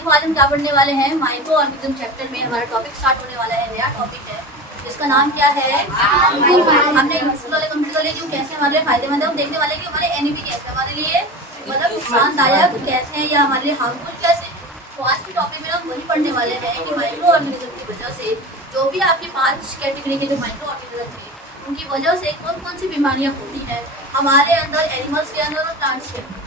देखो आज हम क्या पढ़ने वाले हैं, माइक्रो ऑर्गेनिज्म चैप्टर में हमारा टॉपिक स्टार्ट होने वाला है। नया टॉपिक है जिसका नाम क्या है, हमने यूजफुल वाले कंप्लीट कर लिए जो कैसे हमारे लिए फायदेमंद है। हम देखने वाले कि हमारे एनिमी कैसे हमारे लिए मतलब नुकसानदायक कैसे हैं या हमारे लिए हार्मफुल कैसे। तो आज के टॉपिक में हम वही पढ़ने वाले हैं कि माइक्रो ऑर्गेनिज्म की वजह से जो भी आपके 5 कैटेगरी के जो माइक्रो ऑर्गेनिज्म थे उनकी वजह से कौन कौन सी बीमारियां होती हैं हमारे अंदर, एनिमल्स के अंदर और प्लांट्स के अंदर।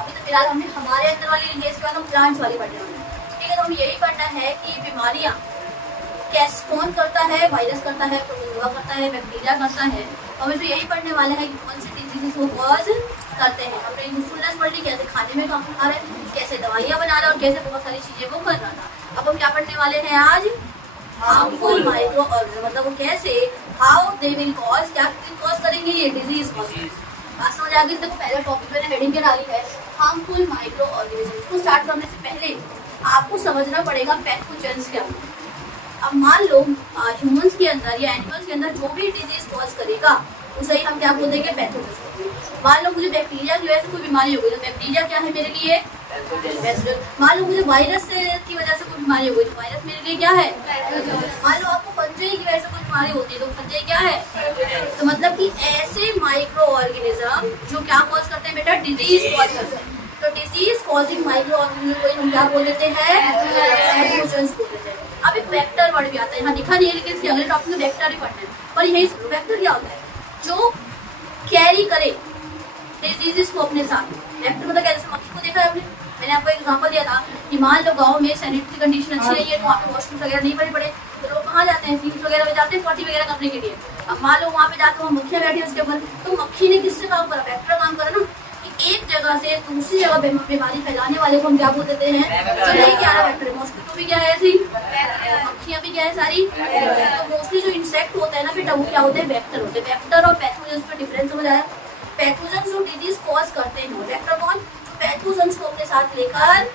अभी तो फिलहाल हमने हमारे अंदर वाली ली है, इसके बाद हम प्लांट्स वाली पढ़ने वाले हैं। ठीक है, तो हम यही पढ़ना है कि बीमारियां कैसे कौन करता है, वायरस करता है, प्रोटोजोआ करता है, बैक्टीरिया करता है। तो हमें तो यही पढ़ने वाला है कि कौन सी डिजीजेस वो कॉज करते हैं। हमने यूजफुलनेस पढ़ ली, कैसे खाने में काम खा रहे हैं, कैसे दवाइयाँ बना रहा है और कैसे बहुत सारी चीजें वो कर रहा था। अब हम क्या पढ़ने वाले हैं आज, हार्मफुल माइक्रो ऑर्गेनिज्म, मतलब वो कैसे, हाउ दे विल कॉज, क्या कॉज करेंगे ये डिजीज कॉज। बात समझ आ गई। देखो पहला टॉपिक मैंने हेडिंग क्या डाली है, हार्मफुल माइक्रो ऑर्गेनिज्म। इसको स्टार्ट करने से पहले आपको समझना पड़ेगा पैथोजेंस क्या होता है। अब मान लो ह्यूमंस के अंदर या एनिमल्स के अंदर जो भी डिजीज कॉज करेगा उसे ही हम क्या बोल देंगे, पैथोजेंस। मान लो मुझे बैक्टीरिया की वजह से कोई बीमारी हो गई तो बैक्टीरिया क्या है मेरे लिए, पैथोजेन। मान लो मुझे वायरस की वजह से कोई बीमारी हो गई तो वायरस मेरे लिए क्या है, मान लो आपको फंजाई की वजह से कोई बीमारी होती है तो फंजाई क्या है। तो मतलब कि ऐसे माइक्रो ऑर्गेनिज्म जो क्या कॉज करते हैं बेटा, डिजीज कॉज करते हैं। तो डिजीज कॉजिंग माइक्रो ऑर्गेनिज्म को हम क्या बोल देते हैं, पैथोजेंस बोल देते हैं। अब एक वेक्टर वर्ड भी आता है, यहाँ लिखा नहीं है लेकिन इसके अगले टॉपिक में वेक्टर ही पढ़ना है। पर यही वेक्टर क्या होता है, जो कैरी करे डिजीजेस को अपने साथ। वेक्टर मतलब कैसे, मक्खी को देखा है आपने, मैंने आपको एग्जांपल दिया था कि मान लो गांव में सैनिटरी कंडीशन अच्छी नहीं है तो वहाँ पे वॉशरूम वगैरह नहीं बने पड़े तो लोग कहाँ जाते हैं, फील्ड वगैरह में जाते हैं पॉटी वगैरह करने के लिए। अब मान लो वहाँ पे जाकर वहाँ मक्खियाँ बैठी उसके ऊपर, तो मक्खी ने किससे काम करा, वेक्टर काम करा ना, कि एक जगह से दूसरी जगह बीमारी फैलाने वाले को हम क्या बोल देते हैं, जो नहीं क्या है वेक्टर। मॉस्किटो भी क्या है ऐसी, मक्खियाँ भी क्या है सारी। तो मोस्टली जो इंसेक्ट होता है ना बेटा वो क्या होते हैं, वेक्टर होते हैं। वेक्टर और पैथोजेंस में डिफरेंस समझ आया। पैथोजेंस जो डिजीज कॉज करते हैं, वेक्टर कौन, जो पैथोजेंस को अपने साथ लेकर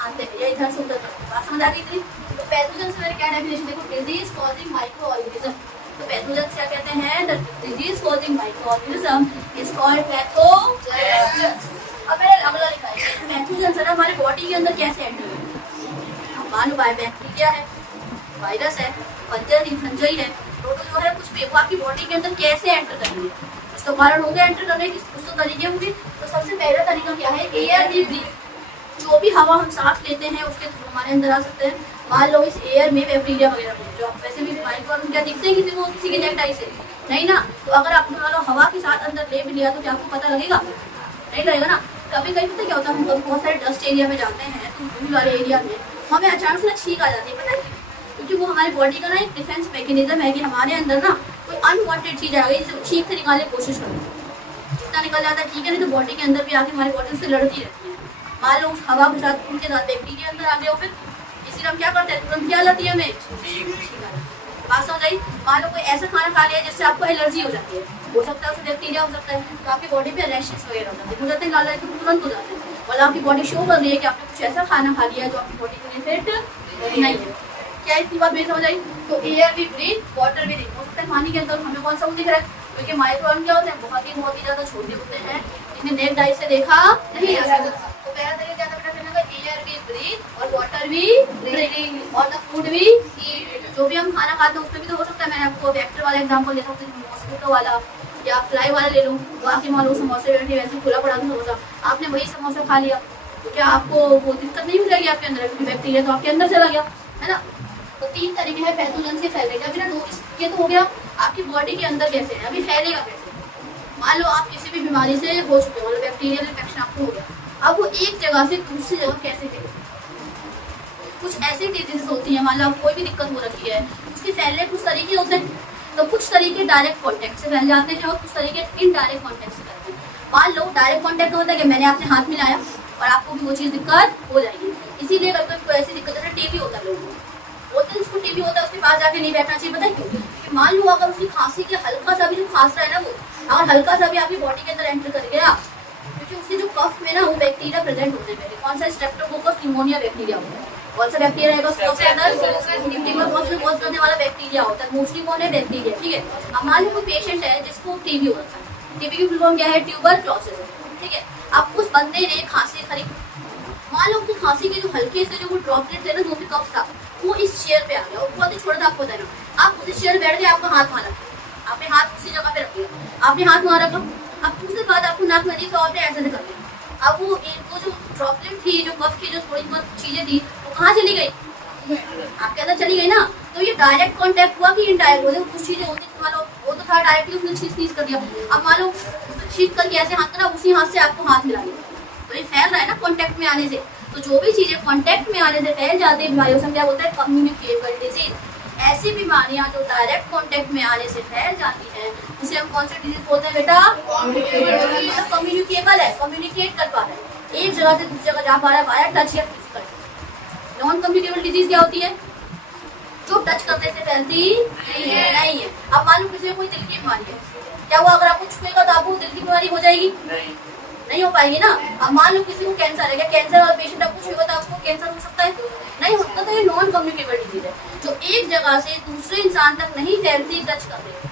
आते हैं या इधर से उधर करते हैं। बात समझ आ गई थी। तो पैथोजेंस में क्या डेफिनेशन देखो, डिजीज कॉजिंग माइक्रो ऑर्गेनिज्म। तो पैथोजेंस क्या कहते हैं, the disease causing micro organism is called pathogens. अब मैंने अगला लिखा है पैथोजेंस है ना हमारे बॉडी के अंदर कैसे एंटर होते हैं। मान लो बैक्टीरिया है, वायरस है, फंजाई है, प्रोटोजोआ है, कुछ भी आपकी बॉडी के अंदर कैसे एंटर करेंगे, कुछ तो कारण होंगे एंटर करने के, कुछ तो तरीके होंगे। तो सबसे पहला तरीका क्या है, एयर वी ब्रीथ। जो भी हवा हम सांस लेते हैं उसके थ्रू हमारे अंदर आ सकते हैं। मान लो इस एयर में बैक्टीरिया वगैरह हो, जो आप वैसे भी माइक्रो ऑर्गेनिज्म क्या दिखते हैं किसी को, किसी के नेक्ट आई से नहीं ना। तो अगर आपने मान लो हवा के साथ अंदर ले भी लिया तो क्या आपको पता लगेगा, नहीं लगेगा ना। कभी कभी पता क्या होता है, हम कभी बहुत सारे डस्ट एरिया में जाते हैं तो धूल वाले एरिया में हमें अचानक से छींक आ जाती है, पता है, क्योंकि वो हमारी बॉडी का ना एक डिफेंस मैकेनिज्म है कि हमारे अंदर ना कोई अनवांटेड चीज आ गई जिसे छींक से निकालने की कोशिश करते हैं। जितना निकल जाता है ठीक है, नहीं तो बॉडी के अंदर भी आके हमारी बॉडी से लड़ती रहती है। मान लो उस हवा के साथ उनके साथ बैक्टीरिया अंदर आ गया, फिर इसी हम क्या करते हैं, तुरंत क्या लाती है हमें, बात समझ आई। मान लो कोई ऐसा खाना खा लिया जिससे आपको एलर्जी हो जाती है, हो सकता है उससे बैक्टीरिया हो सकता है, तो आपकी बॉडी पे रैशेस वगैरह हो जाते हैं, लाल लाल तुरंत हो जाते हैं। और आपकी बॉडी शो कर रही है कि आपने कुछ ऐसा खाना खा लिया जो आपकी बॉडी के लिए फिट नहीं है। क्या इतनी बात मेरी समझ आई। तो एयर भी ब्रीथ, वाटर भी हो सकता है पानी के अंदर हमें कौन सा दिख रहा है, क्योंकि माइक्रो ऑर्गेनिज्म क्या होते हैं, बहुत ही ज्यादा छोटे होते हैं, जिन्हें नेक्ड आई से देखा नहीं जा सकता। तो पहला तरीका क्या था बेटा, एयर भी ब्रीथ और वाटर भी ब्रीथिंग और द फूड भी ईट। जो भी हम खाना खाते हैं उसमें भी तो हो सकता है, मैंने आपको वेक्टर वाला एग्जांपल दिया था, मॉस्किटो वाला या फ्लाई वाला ले लूँ, तो आके मान लो समोसे बैठे वैसे खुला पड़ा था समोसा, आपने वही समोसा खा लिया तो क्या आपको वो दिक्कत नहीं हो जाएगी आपके अंदर, क्योंकि बैक्टीरिया तो आपके अंदर चला गया है ना। तो 3 तरीके हैं पैथोजेंस के फैलने के। अभी ना ये तो हो गया आपकी बॉडी के अंदर कैसे है, अभी फैलेगा कैसे। मान लो आप किसी भी बीमारी से हो चुके हो, मतलब बैक्टीरियल इन्फेक्शन आपको हो गया, अब वो एक जगह से दूसरी जगह कैसे फैले। कुछ ऐसी डिजीज होती है, मान लो आपको कोई भी दिक्कत हो रखी है, उसके फैलने कुछ तरीके होते हैं। तो कुछ तरीके डायरेक्ट कॉन्टैक्ट से फैल जाते हैं और कुछ तरीके इनडायरेक्ट कॉन्टैक्ट से फैलते हैं। मान लो डायरेक्ट कॉन्टैक्ट होता है कि मैंने अपने हाथ मिलाया और आपको भी वो चीज़ दिक्कत हो जाएगी। इसीलिए कभी कोई ऐसी दिक्कत जैसे टीबी होता है, लोगों को होता है जिसको टीबी होता है उसके पास जाके नहीं बैठना चाहिए, पता है क्यों, क्योंकि मान लो अगर उसकी खांसी के हल्का सा भी जो खांस रहा है ना, वो अगर हल्का सा भी आपकी बॉडी के अंदर एंटर कर गया, क्योंकि उसके जो कफ में ना वो बैक्टीरिया प्रेजेंट होते हैं। कौन सा, स्ट्रेप्टोकोकस निमोनिया बैक्टीरिया होता है। कौन सा बैक्टीरिया है उसके अंदर, कॉज करने वाला बैक्टीरिया होता है, मोस्टली कौन है, बैक्टीरिया। ठीक है, अब मान लो कोई पेशेंट है जिसको टीबी होता है, टीबी की फुल फॉर्म क्या है, ट्यूबरक्लोसिस। ठीक है, अब उस बंदे ने खांसी खरी, मान लो उसकी खांसी के जो हल्के से जो वो ड्रॉपलेट थे ना, जो भी कफ था, वो इस चेयर पे आ गया, और बहुत ही छोटा था, आपको बताना। आप उसी चेयर बैठ गए, आपका हाथ वहाँ रखा, आपने हाथ उसी जगह पे रख दिया, आपने हाथ वहाँ रखा, अब दूसरी बात आपको नाक में नहीं, तो आपने ऐसे कर दिया। अब वो जो ड्रॉपलेट थी, जो कफ की जो थोड़ी बहुत चीजें थी, वो कहाँ चली गई? आपके अंदर चली गई ना। तो ये डायरेक्ट कांटेक्ट हुआ कि इनडायरेक्ट हुआ? कुछ चीजें होती थी, मान लो वो तो था डायरेक्टली, उसने छींक कर दिया। अब मान लो छींक करके ऐसे हाथ करा, उसी हाथ से आपको हाथ मिला लिया, तो ये फैल रहा है ना कांटेक्ट में आने से। तो जो भी चीजें कांटेक्ट में आने से फैल जाती है बीमारियों से क्या बोलता है? Communicable disease. ऐसी बीमारियां जो डायरेक्ट कांटेक्ट में आने से फैल जाती हैं, उसे हम कौन सी डिजीज बोलते हैं बेटा? कम्युनिकेबल है, कम्युनिकेट कर पा रहा है, एक जगह से दूसरी जगह जा पा रहा है, वाया टच या फिजिकल। नॉन कम्युनिकेबल डिजीज क्या होती है? जो टच करने से फैलती नहीं है। अब मान लो किसी को कोई दिल की बीमारी है, क्या वो अगर आपको छुएगा तो आपको दिल की बीमारी हो जाएगी? नहीं हो पाएगी ना। अब मान लो किसी को कैंसर है, क्या कैंसर और पेशेंट आपको छुएगा तो आपको कैंसर हो सकता है? नहीं हो सकता। तो ये नॉन कम्युनिकेबल डिजीज है, जो एक जगह से दूसरे इंसान तक नहीं फैलती, टच कर रही।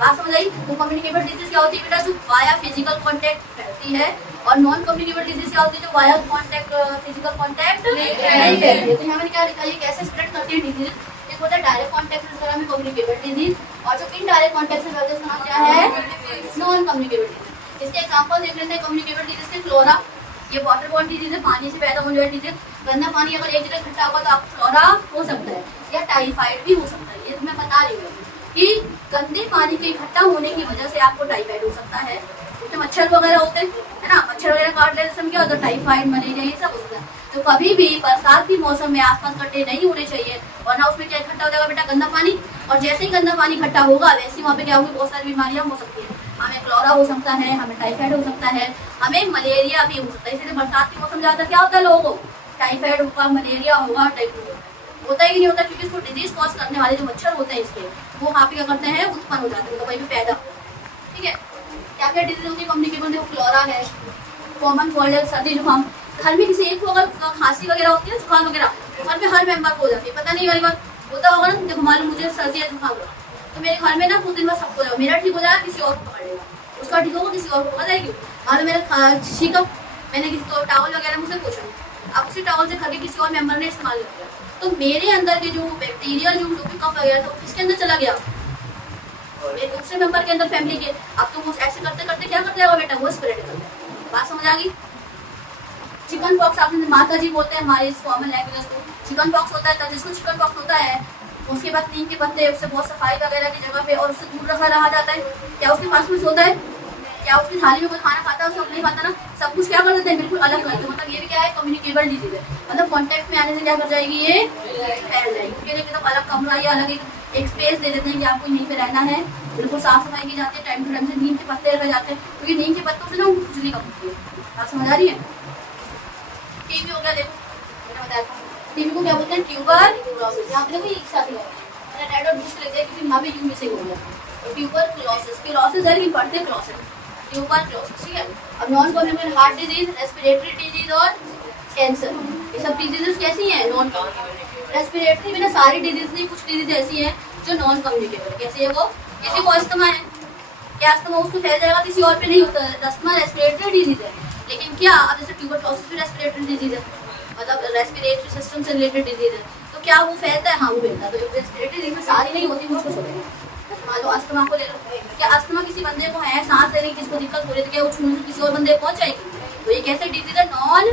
बात समझ आई? तो कम्युनिकेबल डिजीज क्या होती है बेटा? जो वाया फिजिकल कांटेक्ट फैलती है। और नॉन कम्युनिकेबल डिजीज क्या होती है? जो वाया कांटेक्ट फिजिकल कांटेक्ट नहीं फैलती है। तो यहाँ मैंने क्या लिखा है, कैसे स्प्रेड करती है डिजीज? एक होता है डायरेक्ट कांटेक्ट, जिसका नाम है कम्युनिकेबल डिजीज, और जो इनडायरेक्ट कांटेक्ट से फैलती है उसका नाम क्या है? Non communicable disease. इसके एग्जांपल देख लेते हैं कम्युनिकेबल डिजीज के। क्लोरा, ये वाटरबॉर्न डिजीज है, पानी से पैदा होने वाली डिजीज। गंदा पानी अगर एक जगह इकट्ठा होगा तो आपको क्लोरा हो सकता है, या टाइफाइड भी हो सकता है। ये तो मैं बता रही हूँ कि गंदे पानी के इकट्ठा होने की वजह से आपको टाइफाइड हो सकता है। उसमें मच्छर वगैरह होते हैं, है ना, मच्छर वगैरह काट लेने से क्या होता है? टाइफाइड, मलेरिया, ये सब होता है। तो कभी भी बरसात के मौसम में आसपास गड्ढे नहीं होने चाहिए, वरना उसमें क्या इकट्ठा हो जाएगा बेटा? गंदा पानी। और जैसे ही गंदा पानी इकट्ठा होगा, वैसे ही वहाँ पे क्या होगी? बहुत सारी बीमारियां हो सकती है। हमें क्लोरा हो सकता है, हमें टाइफाइड हो सकता है, हमें मलेरिया भी हो सकता है। इसलिए बरसात के मौसम ज्यादा क्या होता है लोगों को? टाइफाइड होगा, मलेरिया होगा, टाइफाइड होता ही नहीं होता, क्योंकि इसको डिजीज कॉज करने वाले जो मच्छर होते हैं इसके, वो वहाँ पे क्या करते हैं? उत्पन्न हो जाते हैं, तो वहीं पे पैदा। ठीक है, क्या क्या डिजीज होती है कम्युनिकेबल? देखो क्लोरा है, कॉमन कोल्ड है, सर्दी जुकाम। घर में किसी एक को अगर खांसी वगैरह होती है, जुकाम वगैरह, घर में हर मेंबर को हो जाती है। पता नहीं वाली बात होता होगा ना। देखो मान लो मुझे सर्दी या जुकाम हुआ, तो मेरे घर में ना कुछ दिन बाद सबको जाएगा, मेरा ठीक हो जाएगा, किसी और को पकड़ लेगा, उसका ठीक होगा, किसी और को पकड़ जाएगी। मान मेरा छींका, मैंने किसी को टावल वगैरह मुझसे पूछा, अब उसी टावल से करके किसी और मेंबर ने इस्तेमाल किया, तो मेरे अंदर के जो बैक्टीरिया जो भी कफ वगैरह था, किसके अंदर चला गया? मेरे दूसरे मेंबर के अंदर, फैमिली के। अब तो वो ऐसे करते करते क्या कर जाएगा बेटा? वो स्प्रेड कर जाएगा। बात समझ आ गई? चिकन पॉक्स, आपने माता जी बोलते हैं हमारे इस कॉमन लैंग्वेज को, चिकन पॉक्स होता है। तो जिसको चिकन पॉक्स होता है, उसके पास नीम के पत्ते, उससे बहुत सफाई वगैरह की जगह पे, और उससे दूर रहा जाता है। क्या उसके पास कुछ होता है? क्या उसकी थाली में कोई खाना खाता है? उसको नहीं खाता ना। सब कुछ क्या कर देते हैं? बिल्कुल अलग करते हैं। मतलब ये भी क्या है? कम्युनिकेबल डिजीज है। मतलब कॉन्टेक्ट में आने से क्या कर जाएगी? ये फैल जाएगी। उसके लिए एकदम अलग कमरा या अलग एक स्पेस दे देते हैं कि आपको यहीं पे रहना है। बिल्कुल साफ सफाई की जाती है, टाइम टू टाइम से नीम के पत्ते रखे जाते हैं, क्योंकि नीम के पत्तों से ना खुजली कम होती है। आप समझ आ रही है? टीबी हो गया, देखो मैंने बताया था, टीबी को क्या बोलते हैं? ट्यूबरक्लोसिस। यहाँ पे देखो एक साथ ही मैंने रेड और ब्लू से लिख दिया क्योंकि यहाँ पे यू मिसिंग हो गया। ट्यूबरक्लोसिस, क्लोसिस है लेकिन पढ़ते क्लोसिस, ट्यूबरक्लोसिस। ठीक है। अब non communicable heart disease, respiratory disease और कैंसर, ये सब डिजीजेस कैसी हैं? Non communicable. रेस्पिरेटरी में ना सारी डिजीज नहीं, कुछ डिजीज ऐसी हैं जो नॉन कम्युनिकेबल। कैसे है वो? किसी को अस्थमा है, क्या अस्थमा उसको फैल जाएगा, किसी और पे नहीं होता है। अस्थमा रेस्पिरेटरी डिजीज है, लेकिन क्या अब जैसे ट्यूबरक्लोसिस भी रेस्पिरेटरी डिजीज है, मतलब रेस्पिरेटरी सिस्टम से रिलेटेड डिजीज है। तो क्या वो फैलता है? हाँ वो फैलता है। तो रेस्पिरेटरी डिजीज में सारी नहीं होती, कुछ कुछ होती है। मान लो अस्थमा को ले लो, क्या अस्थमा किसी बंदे को है, सांस लेने की किसको दिक्कत हो रही है, तो क्या वो छूने से किसी और बंदे को पहुंच जाएगी? तो ये कैसे डिजीज है? Non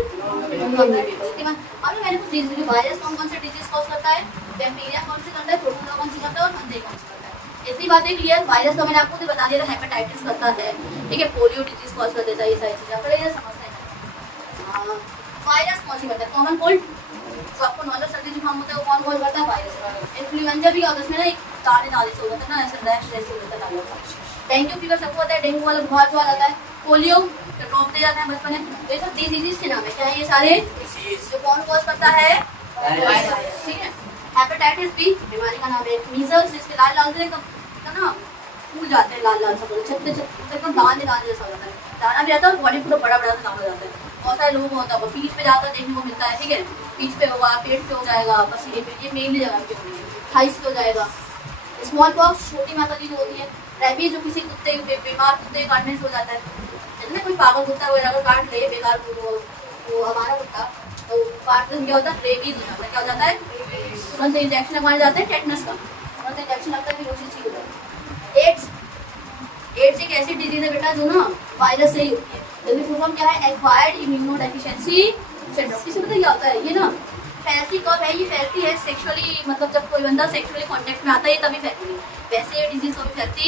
communicable. अब मैंने कुछ डिजीज, वायरस कौन कौन से डिजीज कॉज करता है, बैक्टीरिया कौन से करता है, प्रोटोजोआ कौन से करता है, और फंगस कौन से करता है। इतनी बातें क्लियर। वायरस का मैंने आपको बता दिया था, हेपेटाइटिस करता है, ठीक है, पोलियो डिजीज कॉज कर देता है, ये सारी चीजें आपको ये समझते हैं। वायरस कौन सी करता है? कॉमन कोल्ड, जो आपको नॉर्मल सर्दी जुकाम होता है, वो कौन कॉज करता है? वायरस। इन्फ्लुएंजा भी होता है, उसमें ना एक दाने दाने से होता है ना, ऐसे रैश जैसे होता है। डेंगू फीवर सबको होता है, डेंगू वाला बहुत ज्यादा आता है। पोलियो ड्रॉप दे जाता है बचपन में। तो ये सब डिजीज के नाम है। क्या है ये सारे? जो कौन कॉज करता है? वायरस। ठीक है। हेपेटाइटिस बी बीमारी का नाम है। मीजल्स, जिसके लाल लाल से एकदम ना फूल जाते हैं, लाल लाल सब छत्ते छत्ते एकदम दाने दाने जैसा हो जाता है, दाना भी आता है और बॉडी पूरा बड़ा बड़ा दाना हो जाता है। बहुत सारे लोगों को होता है, वो पीठ पे जाता देखने को मिलता है। ठीक है, पीठ पे होगा, पेट पे हो जाएगा, बस ये मेनली जगह पे होगी, थाइस पे हो जाएगा। स्मॉल पॉक्स छोटी माता जी जो होती है। रेबीज जो किसी कुत्ते बीमार कुत्ते काटने से हो जाता है, जैसे कोई पागल कुत्ता वगैरह अगर काट ले बेकार, वो हमारा कुत्ता तो पार्ट क्या होता है, रेबीज हो जाता है। क्या हो जाता है, तुरंत इंजेक्शन लगवाने जाते हैं टेटनस का, तुरंत इंजेक्शन लगता है, फिर उसी ठीक हो जाता है। एड्स एक ऐसी डिजीज है बेटा जो ना वायरस से ही होती है। जल्दी फुल फॉर्म क्या है, एक्वायर्ड इम्यूनो डेफिशिएंसी सिंड्रोम। किसी पता क्या होता है ये ना, फैलती कब है, ये फैलती है सेक्सुअली, मतलब जब कोई बंदा सेक्सुअली कांटेक्ट में आता है तभी फैलती है, वैसे ये डिजीज कभी फैलती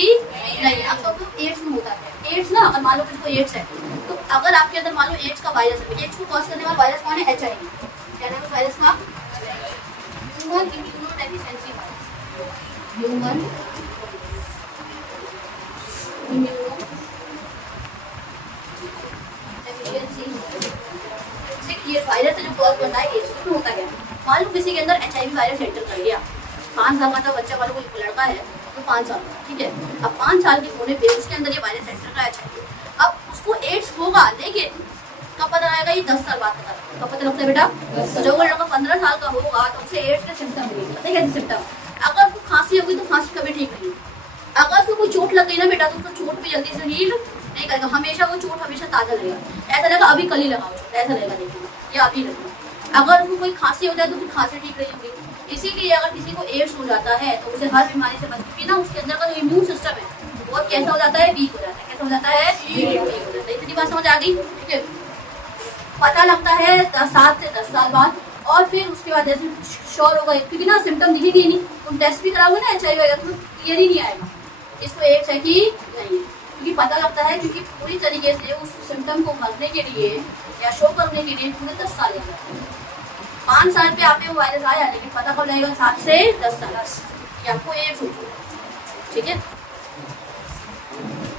नहीं। अब तो एड्स में होता है, एड्स ना, और मान लो किसको एड्स है, तो अगर आपके अंदर मान लो एड्स का वायरस है, एड्स को कॉज करने वाला वायरस कौन है, HIV। क्या नाम है वायरस का, human immuno deficiency virus, human immuno ये वायरस है जो कॉज करता है एड्स। तो होता क्या, मान लो किसी के अंदर HIV वायरस एंटर कर गया, 5 साल का था बच्चा, वालों कोई लड़का है तो 5 साल का, ठीक है। अब 5 साल के होने पे उसके अंदर ये वायरस एंटर कर HIV, अब उसको एड्स होगा, लेकिन कब पता लगेगा, ये 10 साल बाद पता लगेगा। कब पता लगता है बेटा, तो जो लड़का 15 साल का होगा तो उसे एड्स के सिम्टम मिलेंगे। पता है सिम्टम, अगर उसको खांसी होगी तो खांसी कभी ठीक नहीं, अगर उसको कोई चोट लग गई ना बेटा तो उसको चोट भी जल्दी से हील नहीं करेगा, हमेशा वो चोट हमेशा ताजा रहेगा, ऐसा लगेगा अभी कल ही लगाओ चोट, ऐसा लगेगा देखिए, या अभी लगेगा। अगर उसको कोई खांसी होता है तो फिर खांसी ठीक नहीं होगी। इसीलिए अगर किसी को एड्स हो जाता है तो उसे हर बीमारी से बच, क्योंकि ना उसके अंदर का जो इम्यून सिस्टम है वो कैसा हो जाता है, वीक हो जाता है। कैसा हो जाता है, वीक हो जाता है। इतनी बात समझ आ गई, ठीक है। पता लगता है 7 से 10 साल बाद, और फिर उसके बाद जैसे श्योर होगा, क्योंकि ना सिम्टम दिखेगी नहीं, तुम टेस्ट भी कराओगे ना HIV वगैरह तो क्लियर ही नहीं आएगा इसको एड्स है कि नहीं, क्योंकि पता लगता है, क्योंकि पूरी तरीके से उस सिम्टम को मरने के लिए या शो करने के लिए पूरे 10 साल लगते हैं। 5 साल पे आप में वो वायरस आया, लेकिन पता कब लगेगा, 7 से 10 साल कि आपको एड्स हो चुका, ठीक है।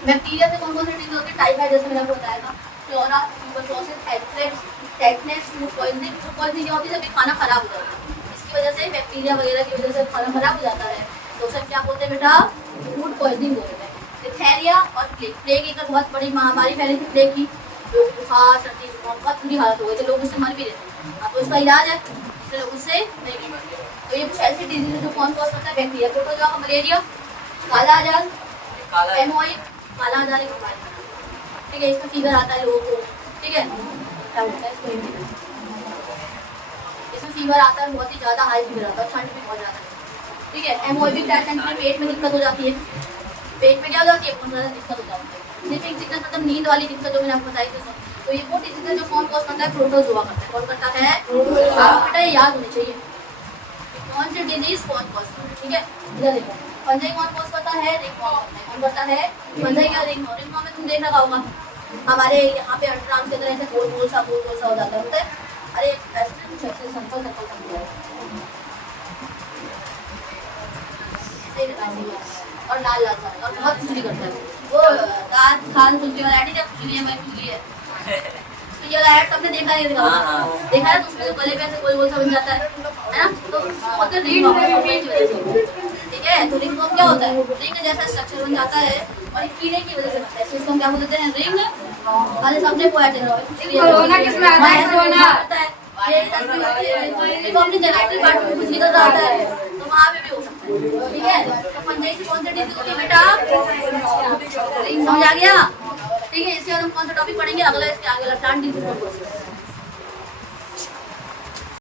बैक्टीरिया से कौन कौन सी डिजीज होती है, टाइफाइड जैसे मैंने आपको बताया था, flora, tuberculosis, anthrax, tetanus, food poisoning. Food poisoning क्या होती है, जब खाना खराब हो जाता है, इसकी वजह से बैक्टीरिया वगैरह की वजह से खाना खराब हो जाता है, तो उसे क्या बोलते हैं बेटा, फूड पॉइजनिंग बोलते हैं। डिप्थीरिया और प्लेग, प्लेग एक बहुत बड़ी महामारी फैली थी प्लेग की, लोग बुखार, सर्दी, बहुत बुरी हालत हो गई थी, लोग उससे मर भी रहे थे। अब तो उसका इलाज है, इसलिए लोग उससे नहीं मरते। तो ये कुछ ऐसी डिजीज है जो कौन कॉज करता है, बैक्टीरिया। प्रोटोजोआ मलेरिया, काला आजार, एमोइड, काला आजार एक बीमारी, ठीक है, इसमें फीवर आता है लोगों को, ठीक है, क्या होता है इसमें फीवर आता है, बहुत ही ज़्यादा हाई फीवर आता है, ठंड भी बहुत ज़्यादा, ठीक है। एमोइबिक टाइफाइड, पेट में दिक्कत हो जाती है, पेट में क्या हो जाती है, बहुत ज़्यादा दिक्कत हो जाती है। स्लीपिंग सिकनेस मतलब नींद वाली दिक्कत जो मैंने आपको बताई थी, तो ये वो डिजीज है जो कौन कॉज करता है, प्रोटोजोआ करता है। कौन करता है, आपको बेटा ये याद होनी चाहिए कौन सी डिजीज कौन कॉज करता है, ठीक है। इधर देखो, फंजाई कौन कॉज करता है, रिंगवॉर्म कौन करता है, फंजाई क्या, रिंगवॉर्म। रिंगवॉर्म में तुम देख रखा होगा हमारे यहाँ पे अंडरआर्म के अंदर ऐसे गोल गोल सा हो जाता है, अरे ऐसे कुछ ऐसे सर्कल और लाल लाल सा, और बहुत खुजली करता है वो, दांत खान खुजली वाला ऐड है, खुजली है, मैं खुजली है, तो ये वाला ऐड सबने देखा है, देखा है, तो उसमें गले पे ऐसे गोल गोल सा बन जाता है ना, तो होता है रिंगवॉर्म की वजह से, ठीक है। तो रिंगवॉर्म क्या होता है, रिंग जैसा स्ट्रक्चर बन जाता है और कीड़े की वजह से बनता है, इसको हम क्या बोलते हैं, रिंग। अरे सबने पोएट है, कोरोना किसमें आता है, कोरोना आता है, ये देखो अपने जेनेटिक पार्ट में कुछ निकल आता है, तो वहाँ पे भी हो सकता है, ठीक है। तो फंजाई से कौन सी डिजीज होती है बेटा, समझ आ गया, ठीक है। इसके बाद हम कौन सा टॉपिक पढ़ेंगे, अगला इसके आगे प्लांट डिजीज।